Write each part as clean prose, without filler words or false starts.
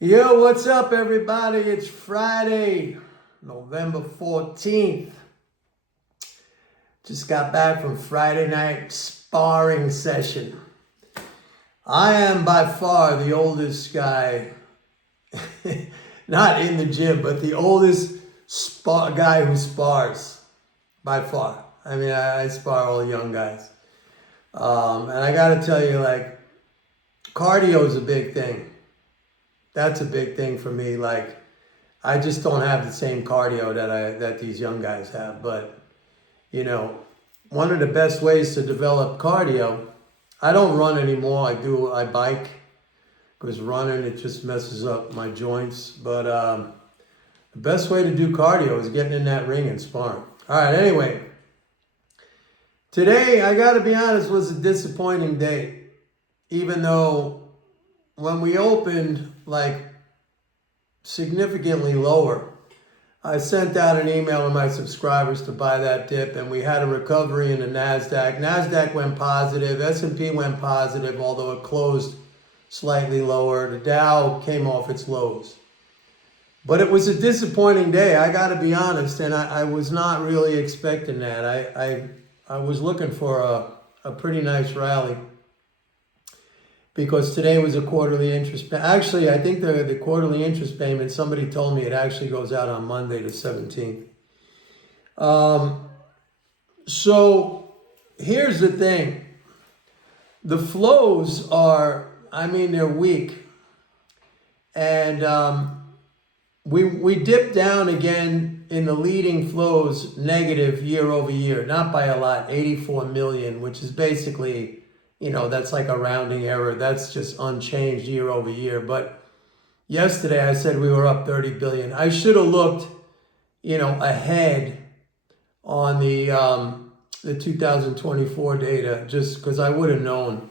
Yo, what's up, everybody? It's Friday, November 14th. Just got back from Friday night sparring session. I am by far the oldest guy, not in the gym, but the oldest guy who spars by far. I mean, I spar all young guys. And I got to tell you, like, cardio is a big thing. That's a big thing for me. Like, I just don't have the same cardio that these young guys have. But, you know, one of the best ways to develop cardio, I don't run anymore. I bike, because running, it just messes up my joints. But the best way to do cardio is getting in that ring and sparring. All right, anyway, today, I got to be honest, was a disappointing day. Even though when we opened, like, significantly lower, I sent out an email to my subscribers to buy that dip, and we had a recovery in the NASDAQ. NASDAQ went positive, S&P went positive, although it closed slightly lower. The Dow came off its lows. But it was a disappointing day, I got to be honest, and I was not really expecting that. I was looking for a pretty nice rally, because today was a quarterly interest payment. Actually, I think the quarterly interest payment, somebody told me it actually goes out on Monday the 17th. So here's the thing. The flows are, they're weak. And we dipped down again in the leading flows negative year over year. Not by a lot, 84 million, which is basically, that's like a rounding error. That's just unchanged year over year. But yesterday I said we were up 30 billion. I should have looked, ahead on the 2024 data, just because I would have known.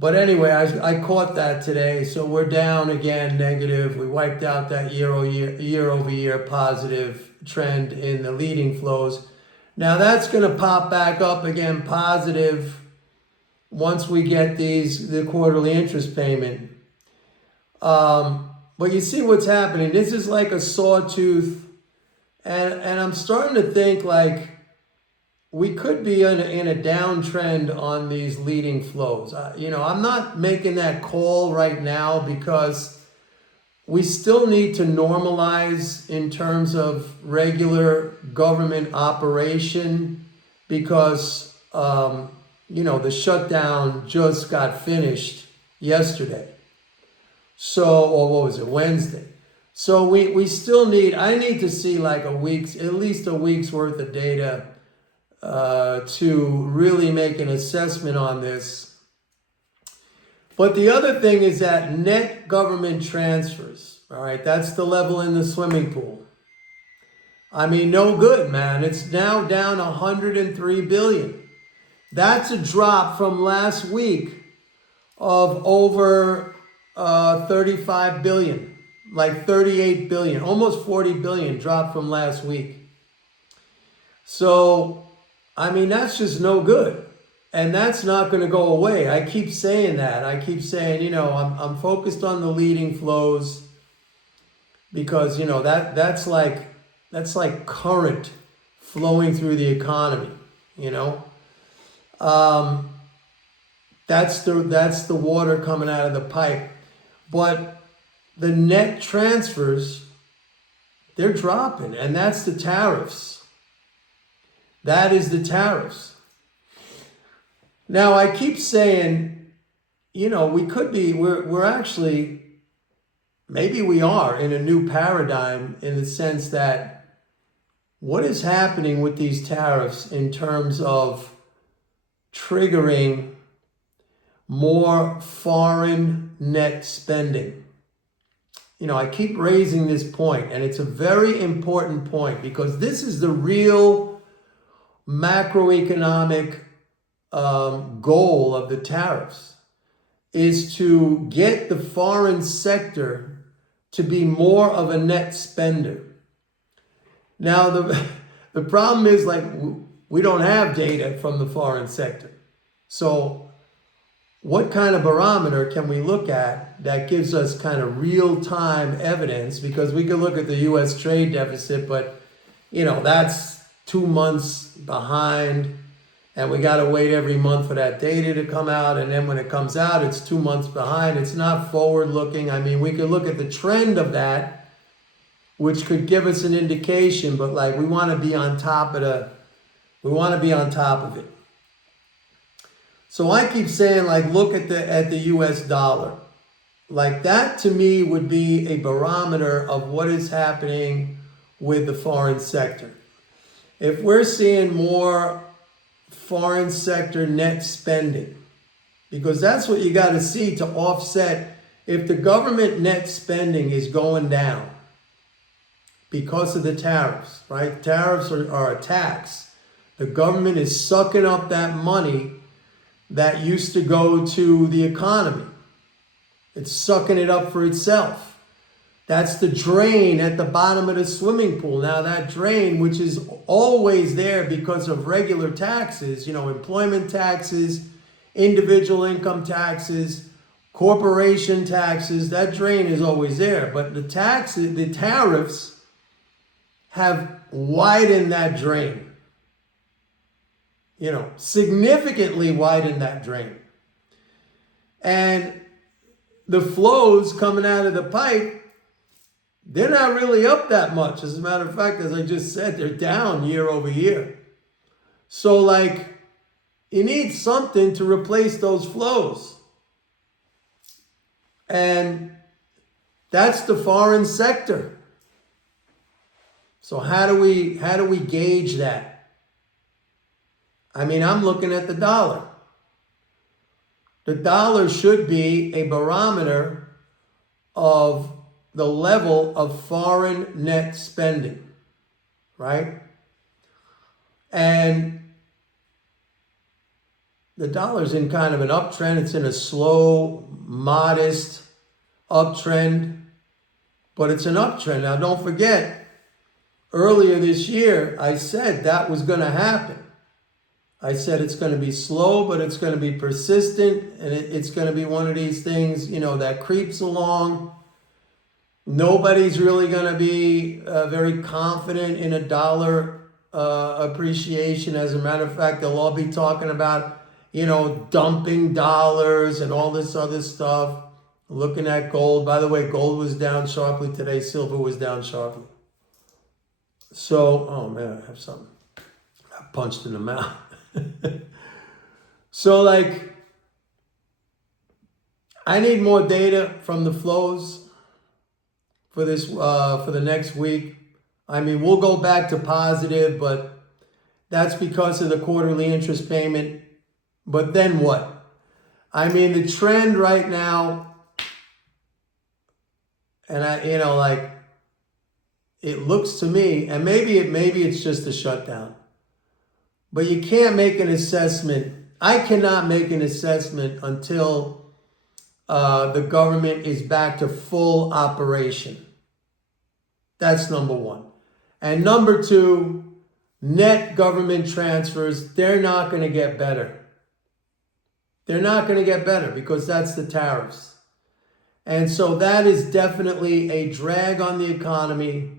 But anyway, I caught that today. So we're down again, negative. We wiped out that year over year positive trend in the leading flows. Now that's going to pop back up again positive once we get the quarterly interest payment. But you see what's happening. This is like a sawtooth. And I'm starting to think like we could be in a downtrend on these leading flows. I'm not making that call right now, because we still need to normalize in terms of regular government operation, because the shutdown just got finished yesterday. So, or what was it, Wednesday? So we still I need to see like at least a week's worth of data to really make an assessment on this. But the other thing is that net government transfers, all right, that's the level in the swimming pool. No good, man. It's now down 103 billion. That's a drop from last week of over 35 billion, like 38 billion, almost 40 billion drop from last week. So, that's just no good. And that's not going to go away. I keep saying that. I keep saying, I'm focused on the leading flows, because, that's like current flowing through the economy, That's the water coming out of the pipe. But the net transfers, they're dropping, and that's the tariffs. That is the tariffs. Now, I keep saying, we're actually, maybe we are in a new paradigm, in the sense that what is happening with these tariffs in terms of triggering more foreign net spending. I keep raising this point, and it's a very important point, because this is the real macroeconomic goal of the tariffs, is to get the foreign sector to be more of a net spender. Now, the problem is, like, we don't have data from the foreign sector. So what kind of barometer can we look at that gives us kind of real-time evidence? Because we could look at the U.S. trade deficit, but that's 2 months behind, and we got to wait every month for that data to come out, and then when it comes out, it's 2 months behind. It's not forward-looking. I mean, we could look at the trend of that, which could give us an indication, but like we want to be on top of it. So I keep saying, like, look at the US dollar. Like, that to me would be a barometer of what is happening with the foreign sector. If we're seeing more foreign sector net spending, because that's what you got to see to offset if the government net spending is going down because of the tariffs, right? Tariffs are a tax. The government is sucking up that money that used to go to the economy. It's sucking it up for itself. That's the drain at the bottom of the swimming pool. Now that drain, which is always there because of regular taxes, employment taxes, individual income taxes, corporation taxes, that drain is always there. But the tariffs have widened that drain. Significantly widen that drain. And the flows coming out of the pipe, they're not really up that much. As a matter of fact, as I just said, they're down year over year. So like, you need something to replace those flows. And that's the foreign sector. So how do we gauge that? I mean, I'm looking at the dollar. The dollar should be a barometer of the level of foreign net spending, right? And the dollar's in kind of an uptrend. It's in a slow, modest uptrend, but it's an uptrend. Now, don't forget, earlier this year, I said that was going to happen. I said it's going to be slow, but it's going to be persistent, and it's going to be one of these things, that creeps along. Nobody's really going to be very confident in a dollar appreciation. As a matter of fact, they'll all be talking about, dumping dollars and all this other stuff. Looking at gold. By the way, gold was down sharply today. Silver was down sharply. So, oh man, I have something. I punched in the mouth. So like, I need more data from the flows for this, for the next week. I mean, we'll go back to positive, but that's because of the quarterly interest payment. But then what? I mean, the trend right now, and it looks to me, and maybe it's just a shutdown. But you can't make an assessment. I cannot make an assessment until the government is back to full operation. That's number one. And number two, net government transfers, they're not going to get better. They're not going to get better because that's the tariffs. And so that is definitely a drag on the economy.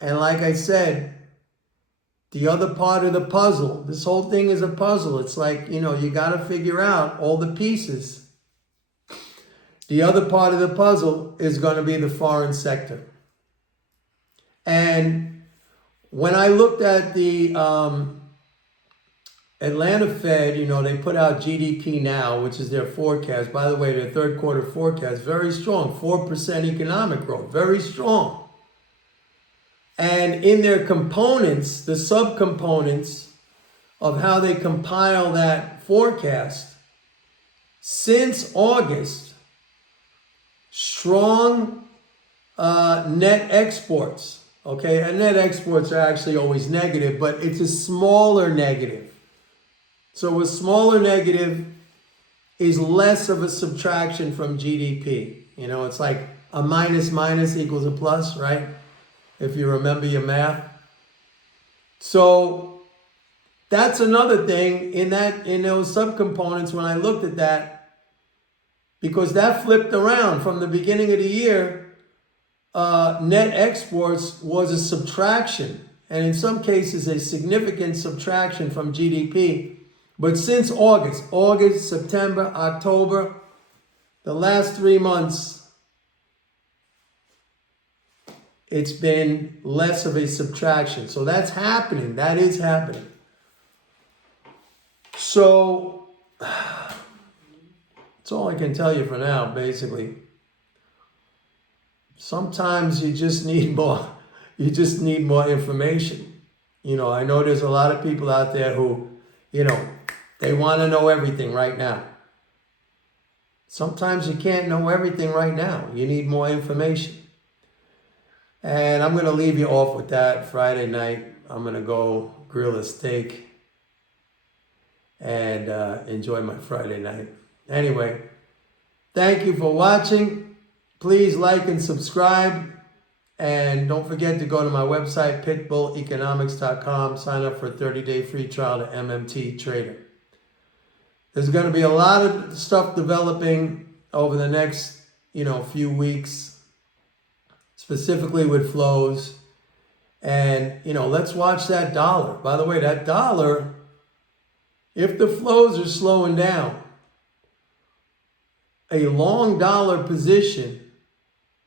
And like I said, the other part of the puzzle, this whole thing is a puzzle. It's like, you got to figure out all the pieces. The other part of the puzzle is going to be the foreign sector. And when I looked at the Atlanta Fed, they put out GDP now, which is their forecast. By the way, their third quarter forecast, very strong, 4% economic growth, very strong. And in their components, the subcomponents of how they compile that forecast, since August, strong net exports, okay? And net exports are actually always negative, but it's a smaller negative. So a smaller negative is less of a subtraction from GDP. It's like a minus equals a plus, right? If you remember your math. So that's another thing in those subcomponents when I looked at that, because that flipped around from the beginning of the year. Net exports was a subtraction, and in some cases a significant subtraction from GDP. But since August, September, October, the last 3 months, it's been less of a subtraction. So that's happening. That is happening. So that's all I can tell you for now, basically. Sometimes you just need more information. I know there's a lot of people out there who, they want to know everything right now. Sometimes you can't know everything right now. You need more information. And I'm going to leave you off with that. Friday night, I'm going to go grill a steak and enjoy my Friday night. Anyway, thank you for watching. Please like and subscribe. And don't forget to go to my website, pitbulleconomics.com. Sign up for a 30-day free trial to MMT Trader. There's going to be a lot of stuff developing over the next, few weeks, specifically with flows. And, let's watch that dollar. By the way, that dollar, if the flows are slowing down, a long dollar position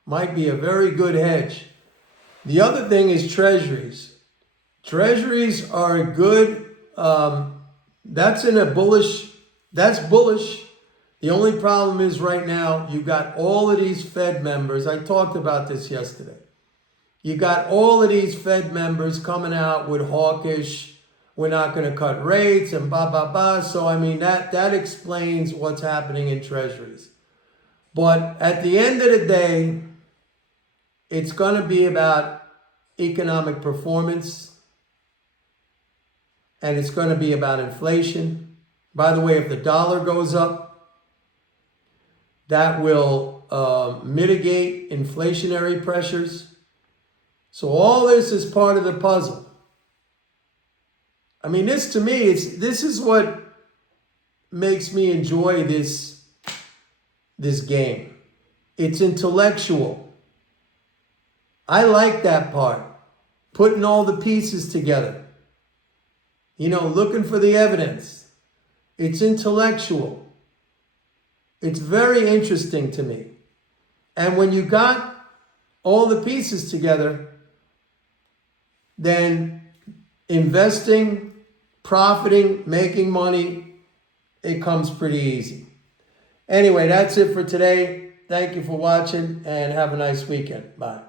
might be a very good hedge. The other thing is treasuries. Treasuries are a good, that's bullish. The only problem is right now, you've got all of these Fed members. I talked about this yesterday. You got all of these Fed members coming out with hawkish, we're not going to cut rates and blah, blah, blah. So, that explains what's happening in treasuries. But at the end of the day, it's going to be about economic performance, and it's going to be about inflation. By the way, if the dollar goes up, that will mitigate inflationary pressures. So all this is part of the puzzle. This to me, this is what makes me enjoy this game. It's intellectual. I like that part. Putting all the pieces together. Looking for the evidence. It's intellectual. It's very interesting to me. And when you got all the pieces together, then investing, profiting, making money, it comes pretty easy. Anyway, that's it for today. Thank you for watching and have a nice weekend. Bye.